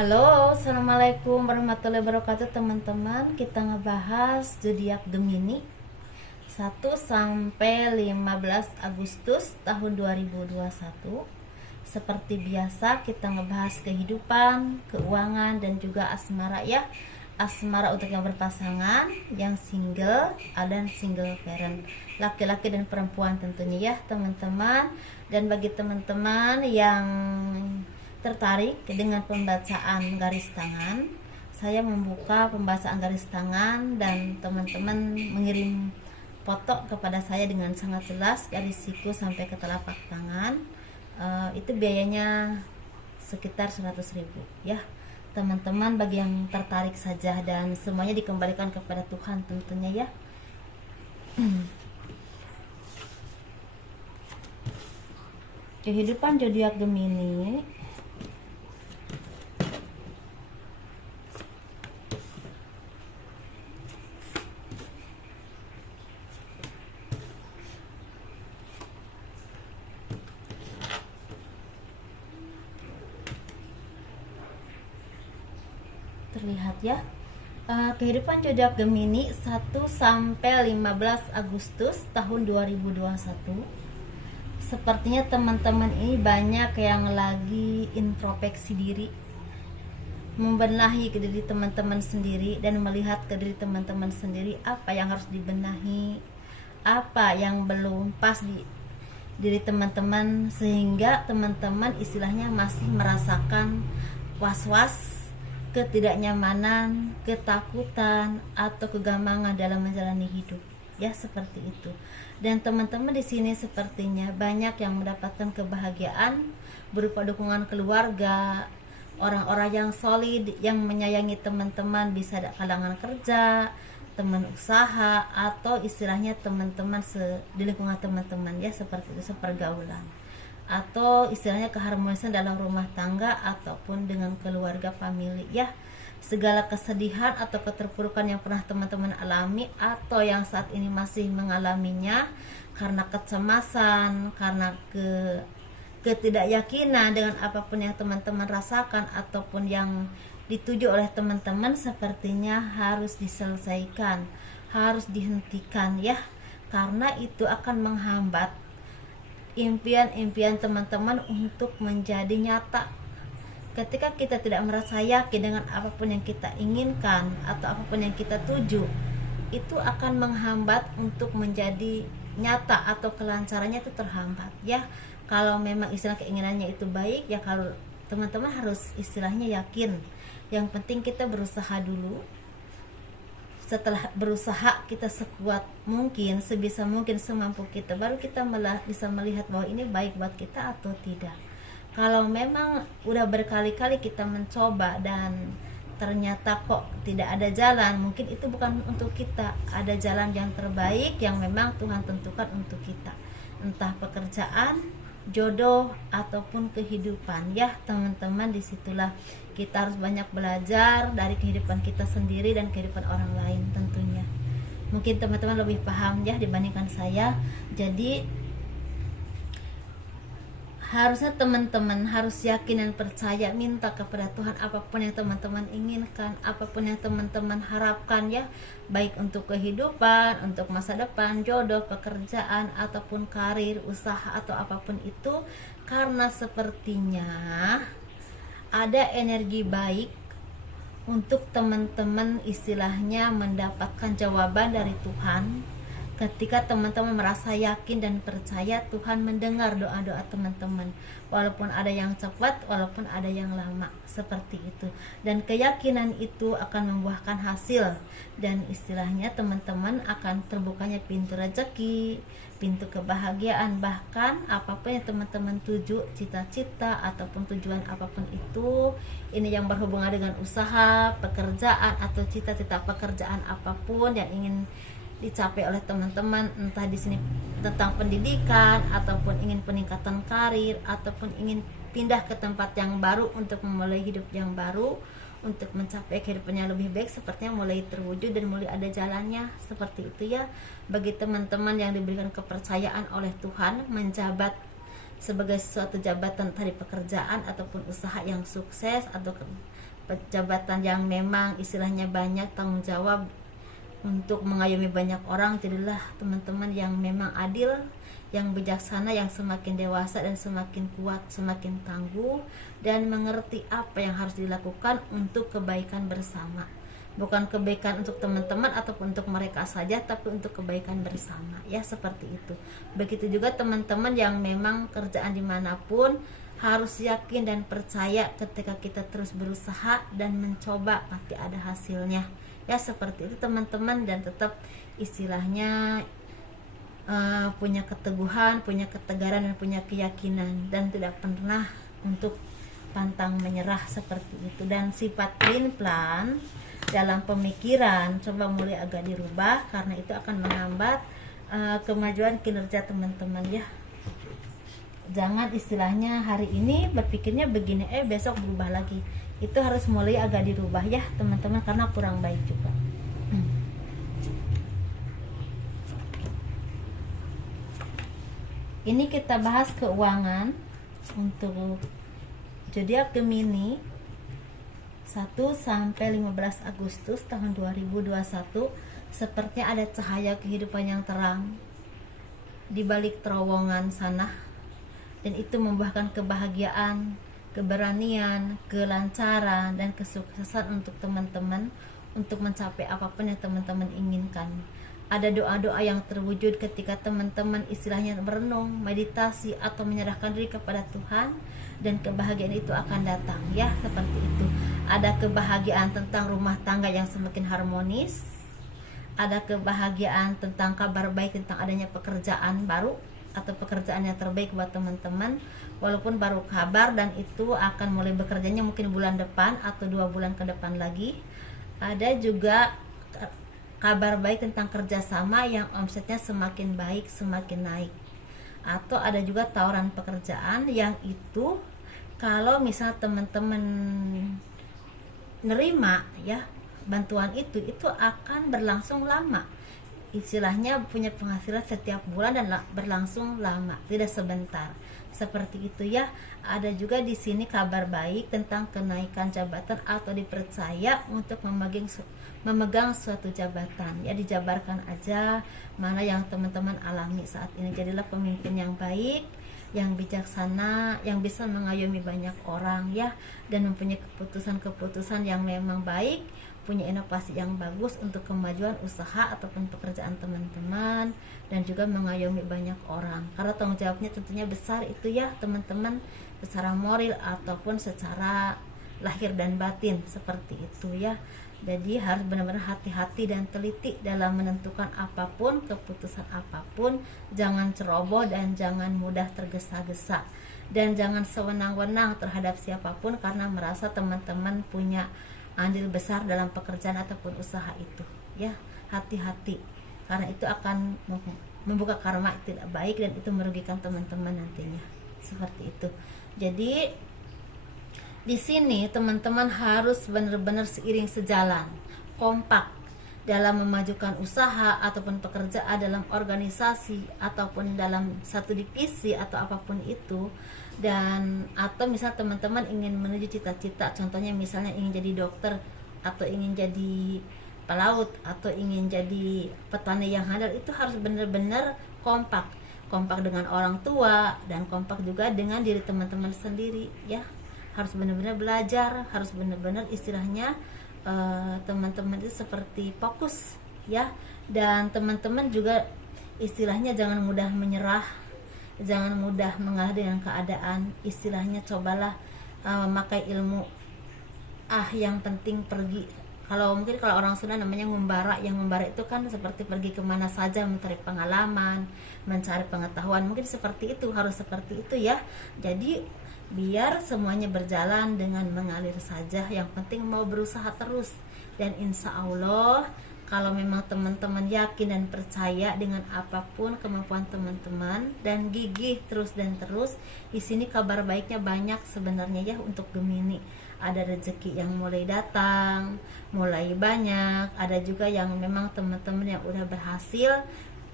Halo, assalamualaikum warahmatullahi wabarakatuh teman-teman. Kita ngebahas zodiak Gemini 1 sampai 15 Agustus tahun 2021. Seperti biasa kita ngebahas kehidupan, keuangan dan juga asmara ya. Asmara untuk yang berpasangan, yang single, dan single parent, laki-laki dan perempuan tentunya ya teman-teman. Dan bagi teman-teman yang tertarik dengan pembacaan garis tangan, saya membuka pembacaan garis tangan dan teman-teman mengirim foto kepada saya dengan sangat jelas dari siku sampai ke telapak tangan. Itu biayanya sekitar 100.000 ya teman-teman, bagi yang tertarik saja, dan semuanya dikembalikan kepada Tuhan tentunya ya. Kehidupan zodiak Gemini. Terlihat ya. Kehidupan zodiak Gemini 1 sampai 15 Agustus tahun 2021. Sepertinya teman-teman ini banyak yang lagi introspeksi diri, membenahi ke diri teman-teman sendiri dan melihat ke diri teman-teman sendiri apa yang harus dibenahi, apa yang belum pas di diri teman-teman, sehingga teman-teman istilahnya masih merasakan was-was, ketidaknyamanan, ketakutan atau kegampangan dalam menjalani hidup ya, seperti itu. Dan teman-teman di sini sepertinya banyak yang mendapatkan kebahagiaan berupa dukungan keluarga, orang-orang yang solid yang menyayangi teman-teman, bisa ada kalangan kerja, teman usaha, atau istilahnya teman-teman di lingkungan teman-teman ya, seperti itu, sepergaulan, atau istilahnya keharmonisan dalam rumah tangga ataupun dengan keluarga famili ya. Segala kesedihan atau keterpurukan yang pernah teman-teman alami atau yang saat ini masih mengalaminya karena kecemasan, karena ketidakyakinan dengan apapun yang teman-teman rasakan ataupun yang dituju oleh teman-teman, sepertinya harus diselesaikan, harus dihentikan ya, karena itu akan menghambat impian-impian teman-teman untuk menjadi nyata. Ketika kita tidak merasa yakin dengan apapun yang kita inginkan atau apapun yang kita tuju, itu akan menghambat untuk menjadi nyata atau kelancarannya itu terhambat ya. Kalau memang istilah keinginannya itu baik ya, kalau teman-teman harus istilahnya yakin. Yang penting kita berusaha dulu. Setelah berusaha kita sekuat mungkin, sebisa mungkin, semampu kita, baru kita bisa melihat bahwa ini baik buat kita atau tidak. Kalau memang udah berkali-kali kita mencoba dan ternyata kok tidak ada jalan, mungkin itu bukan untuk kita. Ada jalan yang terbaik yang memang Tuhan tentukan untuk kita, entah pekerjaan, jodoh ataupun kehidupan ya teman-teman. Disitulah kita harus banyak belajar dari kehidupan kita sendiri dan kehidupan orang lain tentunya. Mungkin teman-teman lebih paham ya dibandingkan saya. Jadi harusnya teman-teman harus yakin dan percaya, minta kepada Tuhan apapun yang teman-teman inginkan, apapun yang teman-teman harapkan ya, baik untuk kehidupan, untuk masa depan, jodoh, pekerjaan ataupun karir, usaha atau apapun itu, karena sepertinya ada energi baik untuk teman-teman istilahnya mendapatkan jawaban dari Tuhan. Ketika teman-teman merasa yakin dan percaya, Tuhan mendengar doa-doa teman-teman, walaupun ada yang cepat, walaupun ada yang lama, seperti itu. Dan keyakinan itu akan membuahkan hasil, dan istilahnya teman-teman akan terbukanya pintu rezeki, pintu kebahagiaan, bahkan apapun yang teman-teman tuju, cita-cita ataupun tujuan apapun itu, ini yang berhubungan dengan usaha, pekerjaan atau cita-cita pekerjaan apapun yang ingin dicapai oleh teman-teman, entah di sini tentang pendidikan ataupun ingin peningkatan karir ataupun ingin pindah ke tempat yang baru untuk memulai hidup yang baru, untuk mencapai kehidupan yang lebih baik, sepertinya mulai terwujud dan mulai ada jalannya, seperti itu ya. Bagi teman-teman yang diberikan kepercayaan oleh Tuhan menjabat sebagai suatu jabatan tadi pekerjaan ataupun usaha yang sukses atau jabatan yang memang istilahnya banyak tanggung jawab untuk mengayomi banyak orang. Jadilah teman-teman yang memang adil, yang bijaksana, yang semakin dewasa dan semakin kuat, semakin tangguh, dan mengerti apa yang harus dilakukan untuk kebaikan bersama. Bukan kebaikan untuk teman-teman ataupun untuk mereka saja, tapi untuk kebaikan bersama, ya, seperti itu. Begitu juga teman-teman yang memang kerjaan dimanapun harus yakin dan percaya ketika kita terus berusaha dan mencoba pasti ada hasilnya, ya, seperti itu teman-teman. Dan tetap istilahnya punya keteguhan, punya ketegaran, dan punya keyakinan, dan tidak pernah untuk pantang menyerah, seperti itu. Dan sifat plan dalam pemikiran coba mulai agak dirubah, karena itu akan menghambat kemajuan kinerja teman-teman, ya. Jangan istilahnya hari ini berpikirnya begini, besok berubah lagi. Itu harus mulai agak dirubah, ya teman-teman, karena kurang baik juga. Ini kita bahas keuangan untuk zodiak Gemini 1 sampai 15 Agustus tahun 2021. Sepertinya ada cahaya kehidupan yang terang di balik terowongan sana, dan itu membuahkan kebahagiaan, keberanian, kelancaran, dan kesuksesan untuk teman-teman untuk mencapai apapun yang teman-teman inginkan. Ada doa-doa yang terwujud ketika teman-teman istilahnya merenung, meditasi, atau menyerahkan diri kepada Tuhan, dan kebahagiaan itu akan datang, ya, seperti itu. Ada kebahagiaan tentang rumah tangga yang semakin harmonis, ada kebahagiaan tentang kabar baik tentang adanya pekerjaan baru atau pekerjaan yang terbaik buat teman-teman, walaupun baru kabar, dan itu akan mulai bekerjanya mungkin bulan depan atau 2 bulan ke depan lagi. Ada juga kabar baik tentang kerjasama yang omsetnya semakin baik, semakin naik. Atau ada juga tawaran pekerjaan yang itu kalau misal teman-teman nerima, ya, bantuan itu akan berlangsung lama. Istilahnya punya penghasilan setiap bulan dan berlangsung lama, tidak sebentar. Seperti itu, ya. Ada juga di sini kabar baik tentang kenaikan jabatan atau dipercaya untuk memegang suatu jabatan, ya, dijabarkan aja mana yang teman-teman alami saat ini. Jadilah pemimpin yang baik, yang bijaksana, yang bisa mengayomi banyak orang, ya, dan mempunyai keputusan-keputusan yang memang baik, punya inovasi yang bagus untuk kemajuan usaha ataupun pekerjaan teman-teman, dan juga mengayomi banyak orang, karena tanggung jawabnya tentunya besar itu, ya teman-teman, secara moral ataupun secara lahir dan batin, seperti itu, ya. Jadi harus benar-benar hati-hati dan teliti dalam menentukan apapun, keputusan apapun. Jangan ceroboh dan jangan mudah tergesa-gesa, dan jangan sewenang-wenang terhadap siapapun karena merasa teman-teman punya andil besar dalam pekerjaan ataupun usaha itu, ya. Hati-hati, karena itu akan membuka karma tidak baik, dan itu merugikan teman-teman nantinya, seperti itu. Jadi di sini teman-teman harus benar-benar seiring sejalan, kompak dalam memajukan usaha ataupun pekerjaan dalam organisasi ataupun dalam satu divisi atau apapun itu. Dan atau misal teman-teman ingin menuju cita-cita, contohnya misalnya ingin jadi dokter, atau ingin jadi pelaut, atau ingin jadi petani yang handal, itu harus benar-benar kompak dengan orang tua, dan kompak juga dengan diri teman-teman sendiri, ya. Harus benar-benar belajar, harus benar-benar istilahnya teman-teman itu seperti fokus, ya. Dan teman-teman juga istilahnya jangan mudah menyerah, jangan mudah mengalah dengan keadaan. Istilahnya cobalah memakai ilmu, yang penting pergi. Kalau mungkin kalau orang Sunda namanya ngumbara, yang ngumbara itu kan seperti pergi kemana saja, mencari pengalaman, mencari pengetahuan, mungkin seperti itu, harus seperti itu, ya. Jadi biar semuanya berjalan dengan mengalir saja, yang penting mau berusaha terus. Dan insya Allah kalau memang teman-teman yakin dan percaya dengan apapun kemampuan teman-teman dan gigih terus dan terus, di sini kabar baiknya banyak sebenarnya, ya, untuk Gemini. Ada rezeki yang mulai datang, mulai banyak. Ada juga yang memang teman-teman yang udah berhasil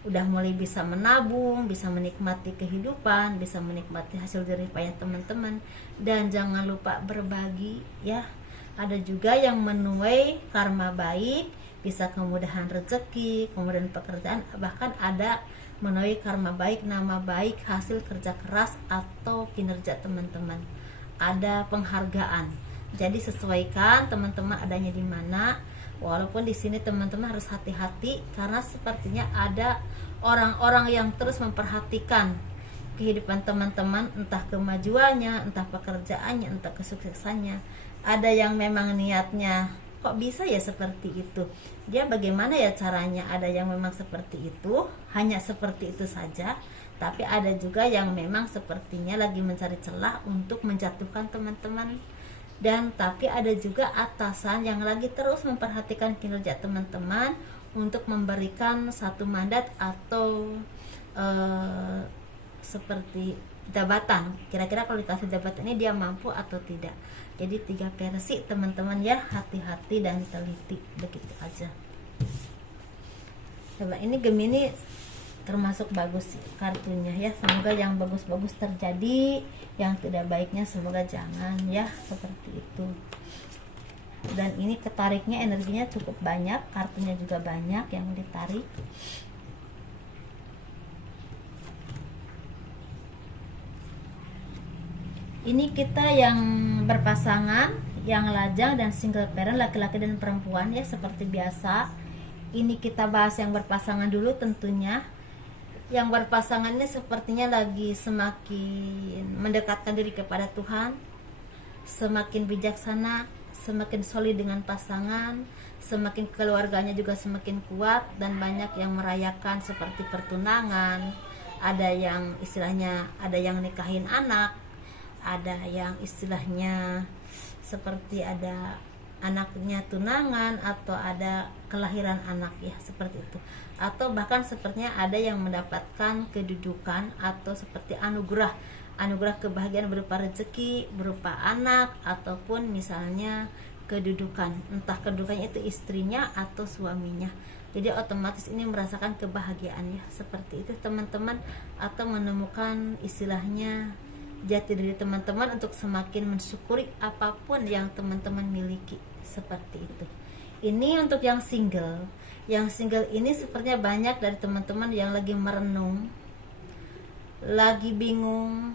udah mulai bisa menabung, bisa menikmati kehidupan, bisa menikmati hasil jerih payah teman-teman. Dan jangan lupa berbagi ya. Ada juga yang menuai karma baik, bisa kemudahan rezeki, kemudian pekerjaan, bahkan ada menuai karma baik, nama baik, hasil kerja keras atau kinerja teman-teman. Ada penghargaan. Jadi sesuaikan teman-teman adanya di mana. Walaupun di sini teman-teman harus hati-hati karena sepertinya ada orang-orang yang terus memperhatikan kehidupan teman-teman, entah kemajuannya, entah pekerjaannya, entah kesuksesannya. Ada yang memang niatnya kok bisa ya seperti itu, dia bagaimana ya caranya. Ada yang memang seperti itu, hanya seperti itu saja. Tapi ada juga yang memang sepertinya lagi mencari celah untuk menjatuhkan teman-teman. Dan tapi ada juga atasan yang lagi terus memperhatikan kinerja teman-teman untuk memberikan satu mandat atau seperti jabatan. Kira-kira kalau dikasih jabatan ini dia mampu atau tidak. Jadi 3 versi teman-teman ya, hati-hati dan teliti, begitu aja. Coba ini Gemini termasuk bagus kartunya ya. Semoga yang bagus-bagus terjadi, yang tidak baiknya semoga jangan ya, seperti itu. Dan ini ketariknya energinya cukup banyak, kartunya juga banyak yang ditarik. Ini kita yang berpasangan, yang lajang dan single parent, laki-laki dan perempuan ya, seperti biasa. Ini kita bahas yang berpasangan dulu tentunya. Yang berpasangannya sepertinya lagi semakin mendekatkan diri kepada Tuhan, semakin bijaksana, semakin solid dengan pasangan, semakin keluarganya juga semakin kuat, dan banyak yang merayakan seperti pertunangan. Ada yang istilahnya ada yang nikahin anak, ada yang istilahnya seperti ada anaknya tunangan, atau ada kelahiran anak ya, seperti itu. Atau bahkan sepertinya ada yang mendapatkan kedudukan atau seperti anugerah kebahagiaan berupa rezeki, berupa anak, ataupun misalnya kedudukan, entah kedudukannya itu istrinya atau suaminya. Jadi otomatis ini merasakan kebahagiaan ya, seperti itu teman-teman. Atau menemukan istilahnya jati diri teman-teman untuk semakin mensyukuri apapun yang teman-teman miliki, seperti itu. Ini untuk yang single. Yang single ini sepertinya banyak dari teman-teman yang lagi merenung, lagi bingung,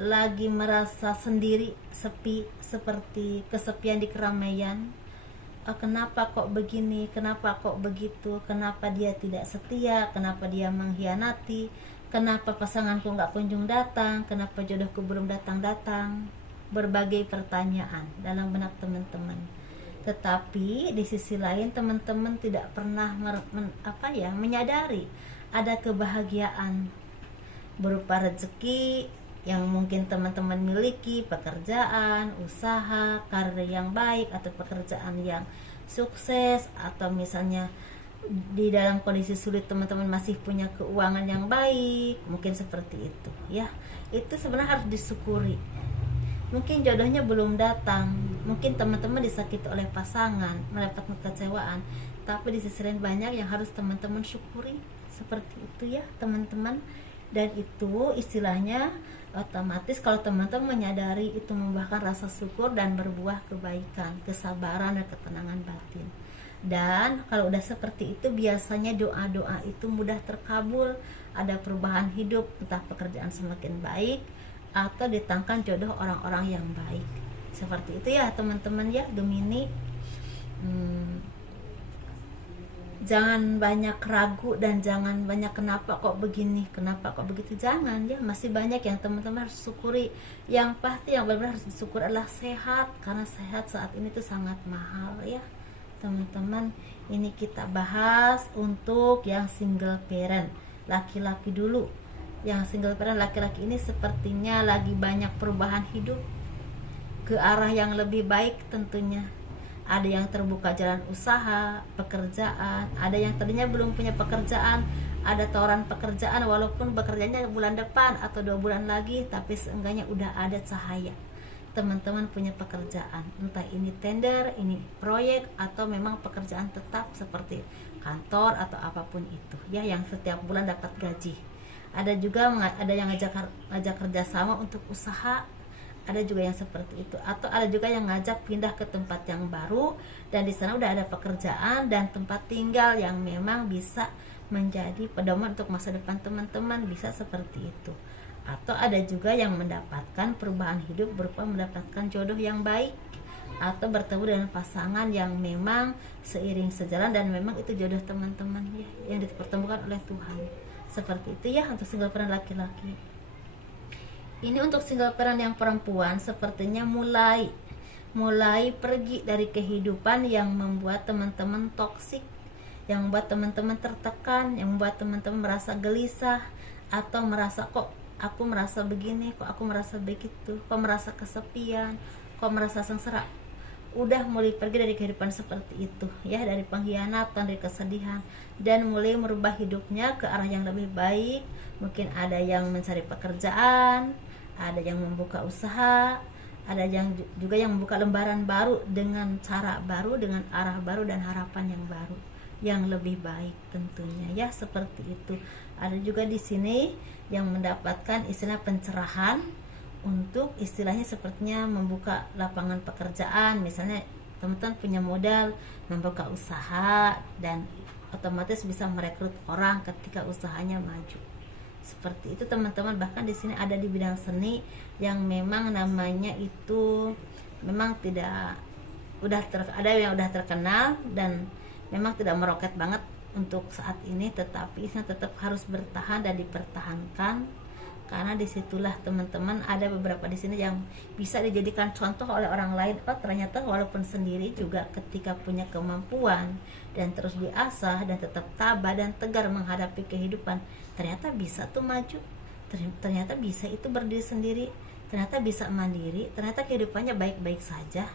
lagi merasa sendiri, sepi, seperti kesepian di keramaian. Kenapa kok begini, kenapa kok begitu, kenapa dia tidak setia, kenapa dia mengkhianati, kenapa pasanganku nggak kunjung datang, kenapa jodohku belum datang-datang. Berbagai pertanyaan dalam benak teman-teman. Tetapi di sisi lain teman-teman tidak pernah menyadari ada kebahagiaan berupa rezeki yang mungkin teman-teman miliki, pekerjaan, usaha, karir yang baik, atau pekerjaan yang sukses, atau misalnya di dalam kondisi sulit teman-teman masih punya keuangan yang baik, mungkin seperti itu ya. Itu sebenarnya harus disyukuri. Mungkin jodohnya belum datang, mungkin teman-teman disakiti oleh pasangan, mendapat kekecewaan, tapi di sisi lain banyak yang harus teman-teman syukuri, seperti itu ya teman-teman. Dan itu istilahnya otomatis kalau teman-teman menyadari, itu membuahkan rasa syukur dan berbuah kebaikan, kesabaran dan ketenangan batin. Dan kalau udah seperti itu biasanya doa-doa itu mudah terkabul, ada perubahan hidup, entah pekerjaan semakin baik atau ditangkan jodoh orang-orang yang baik. Seperti itu ya teman-teman ya Gemini. Jangan banyak ragu dan jangan banyak kenapa kok begini, kenapa kok begitu, jangan ya. Masih banyak yang teman-teman harus syukuri. Yang pasti yang benar-benar harus disyukur adalah sehat, karena sehat saat ini tuh sangat mahal ya teman-teman. Ini kita bahas untuk yang single parent, laki-laki dulu. Yang single parent laki-laki ini sepertinya lagi banyak perubahan hidup ke arah yang lebih baik tentunya. Ada yang terbuka jalan usaha, pekerjaan, ada yang tadinya belum punya pekerjaan, ada tawaran pekerjaan walaupun bekerjanya bulan depan atau 2 bulan lagi, tapi seenggaknya udah ada cahaya. teman-teman punya pekerjaan, entah ini tender, ini proyek, atau memang pekerjaan tetap seperti kantor atau apapun itu ya, yang setiap bulan dapat gaji. Ada juga ada yang ngajak kerjasama untuk usaha, ada juga yang seperti itu, atau ada juga yang ngajak pindah ke tempat yang baru dan di sana udah ada pekerjaan dan tempat tinggal yang memang bisa menjadi pedoman untuk masa depan teman-teman, bisa seperti itu. Atau ada juga yang mendapatkan perubahan hidup berupa mendapatkan jodoh yang baik atau bertemu dengan pasangan yang memang seiring sejalan dan memang itu jodoh teman-teman ya, yang dipertemukan oleh Tuhan. Seperti itu ya untuk single parent laki-laki. Ini untuk single parent yang perempuan sepertinya mulai pergi dari kehidupan yang membuat teman-teman toksik, yang membuat teman-teman tertekan, yang membuat teman-teman merasa gelisah atau merasa kok aku merasa begini, kok aku merasa begitu, kok merasa kesepian, kok merasa sengsara. Udah mulai pergi dari kehidupan seperti itu ya, dari pengkhianatan, dari kesedihan, dan mulai merubah hidupnya ke arah yang lebih baik. Mungkin ada yang mencari pekerjaan, ada yang membuka usaha, ada yang juga yang membuka lembaran baru dengan cara baru, dengan arah baru dan harapan yang baru yang lebih baik tentunya ya, seperti itu. Ada juga di sini yang mendapatkan istilah pencerahan untuk istilahnya sepertinya membuka lapangan pekerjaan. Misalnya teman-teman punya modal membuka usaha dan otomatis bisa merekrut orang ketika usahanya maju. Seperti itu teman-teman. Bahkan di sini ada di bidang seni yang memang namanya itu memang tidak ada yang udah terkenal dan memang tidak meroket banget untuk saat ini, tetapi tetap harus bertahan dan dipertahankan, karena disitulah teman-teman ada beberapa di sini yang bisa dijadikan contoh oleh orang lain. Oh ternyata walaupun sendiri juga ketika punya kemampuan dan terus diasah dan tetap tabah dan tegar menghadapi kehidupan, ternyata bisa tuh maju, ternyata bisa itu berdiri sendiri, ternyata bisa mandiri, ternyata kehidupannya baik-baik saja,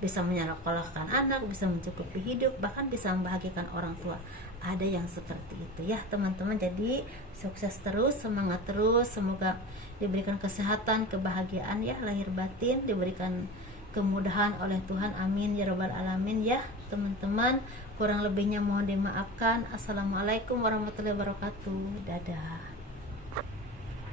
bisa menyekolahkan anak, bisa mencukupi hidup, bahkan bisa membahagiakan orang tua. Ada yang seperti itu ya teman-teman. Jadi sukses terus, semangat terus, semoga diberikan kesehatan, kebahagiaan ya lahir batin, diberikan kemudahan oleh Tuhan, amin ya rabbal alamin ya teman-teman. Kurang lebihnya mohon dimaafkan. Assalamualaikum warahmatullahi wabarakatuh. Dadah.